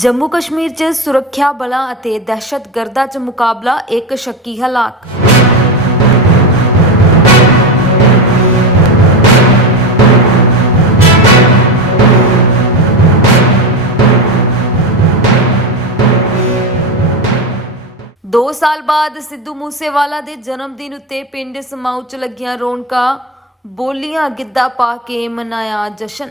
ਜੰਮੂ ਕਸ਼ਮੀਰ 'ਚ ਸੁਰੱਖਿਆ ਬਲਾਂ ਅਤੇ ਦਹਿਸ਼ਤਗਰਦਾਂ 'ਚ ਮੁਕਾਬਲਾ, ਇੱਕ ਸ਼ੱਕੀ ਹਲਾਕ। ਦੋ ਸਾਲ ਬਾਅਦ ਸਿੱਧੂ ਮੂਸੇਵਾਲਾ ਦੇ ਜਨਮ ਦਿਨ ਉੱਤੇ ਪਿੰਡ ਸਮਾਉ 'ਚ ਲੱਗੀਆਂ ਰੌਣਕਾਂ, ਬੋਲੀਆਂ ਗਿੱਧਾ ਪਾ ਕੇ ਮਨਾਇਆ ਜਸ਼ਨ।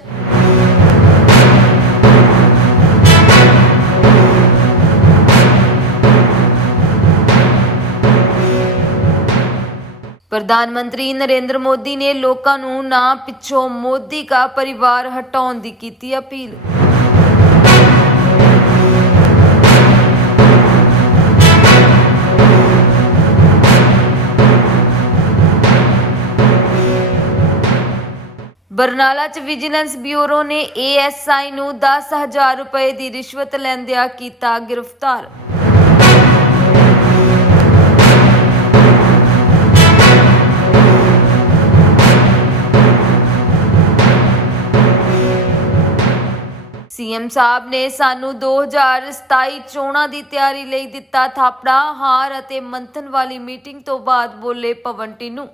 ਪ੍ਰਧਾਨ ਮੰਤਰੀ ਨਰਿੰਦਰ ਮੋਦੀ ਨੇ ਲੋਕਾਂ ਨੂੰ ਨਾ ਪਿੱਛੋਂ ਮੋਦੀ ਕਾ ਪਰਿਵਾਰ ਹਟਾਉਣ ਦੀ ਕੀਤੀ ਅਪੀਲ। ਬਰਨਾਲਾ ਚ ਵਿਜੀਲੈਂਸ ਬਿਊਰੋ ਨੇ ਏਐਸਆਈ ਨੂੰ 10000 ਰੁਪਏ ਦੀ ਰਿਸ਼ਵਤ ਲੈਂਦਿਆਂ ਕੀਤਾ ਗ੍ਰਿਫਤਾਰ। ਸੀਐਮ ਸਾਹਿਬ ਨੇ ਸਾਨੂੰ 2027 ਚੋਣਾਂ ਦੀ ਤਿਆਰੀ ਲਈ ਦਿੱਤਾ ਥਾਪੜਾ, ਹਾਰ ਅਤੇ ਮੰਥਨ ਵਾਲੀ ਮੀਟਿੰਗ ਤੋਂ ਬਾਅਦ ਬੋਲੇ ਪਵਨ ਟਿੰਨੂ।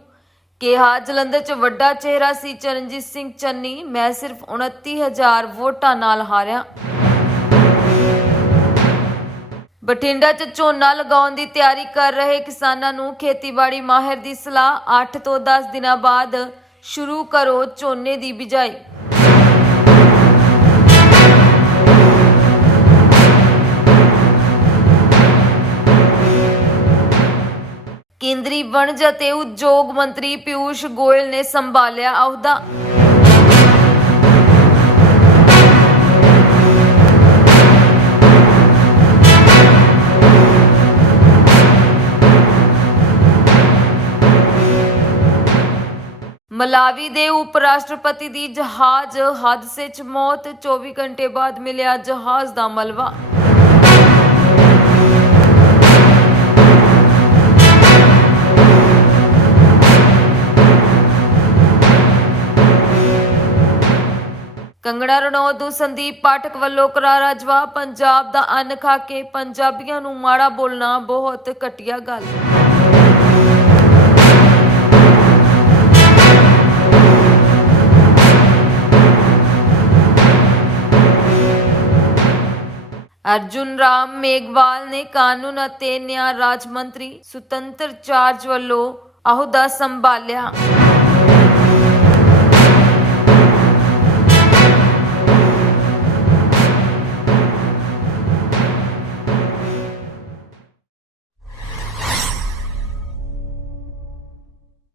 ਕਿਹਾ, ਜਲੰਧਰ 'ਚ ਵੱਡਾ ਚਿਹਰਾ ਸੀ ਚਰਨਜੀਤ ਸਿੰਘ ਚੰਨੀ, ਮੈਂ ਸਿਰਫ 29000 ਵੋਟਾਂ ਨਾਲ ਹਾਰਿਆ। ਬਠਿੰਡਾ 'ਚ ਝੋਨਾ ਲਗਾਉਣ ਦੀ ਤਿਆਰੀ ਕਰ ਰਹੇ ਕਿਸਾਨਾਂ ਨੂੰ ਖੇਤੀਬਾੜੀ ਮਾਹਿਰ ਦੀ ਸਲਾਹ। 8 ਤੋਂ 10 ਦਿਨਾਂ ਬਾਅਦ ਸ਼ੁਰੂ ਕਰੋ ਝੋਨੇ ਦੀ ਬਿਜਾਈ। ਕੇਂਦਰੀ ਵਣਜ ਅਤੇ ਉਦਯੋਗ ਮੰਤਰੀ ਪਿਊਸ਼ ਗੋਇਲ ਨੇ ਸੰਭਾਲਿਆ ਅਹੁਦਾ। ਮਲਾਵੀ ਦੇ ਉਪ ਰਾਸ਼ਟਰਪਤੀ ਦੀ ਜਹਾਜ਼ ਹਾਦਸੇ 'ਚ ਮੌਤ 24 ਘੰਟੇ ਬਾਅਦ ਮਿਲਿਆ ਜਹਾਜ਼ ਦਾ ਮਲਬਾ। ਕੰਗੜਾ ਰਣੌਤ ਨੂੰ ਸੰਦੀਪ ਪਾਠਕ ਵੱਲੋਂ ਕਰਾਰਾ ਜਵਾਬ, ਪੰਜਾਬ ਦਾ ਅੰਨ ਖਾ ਕੇ ਪੰਜਾਬੀਆਂ ਨੂੰ ਮਾੜਾ ਬੋਲਣਾ ਬਹੁਤ ਘਟੀਆ ਗੱਲ। ਅਰਜੁਨ ਰਾਮ ਮੇਗਵਾਲ ਨੇ ਕਾਨੂੰਨ ਅਤੇ ਨਿਆਂ ਰਾਜ ਮੰਤਰੀ ਸੁਤੰਤਰ ਚਾਰਜ ਵੱਲੋਂ ਅਹੁਦਾ ਸੰਭਾਲਿਆ।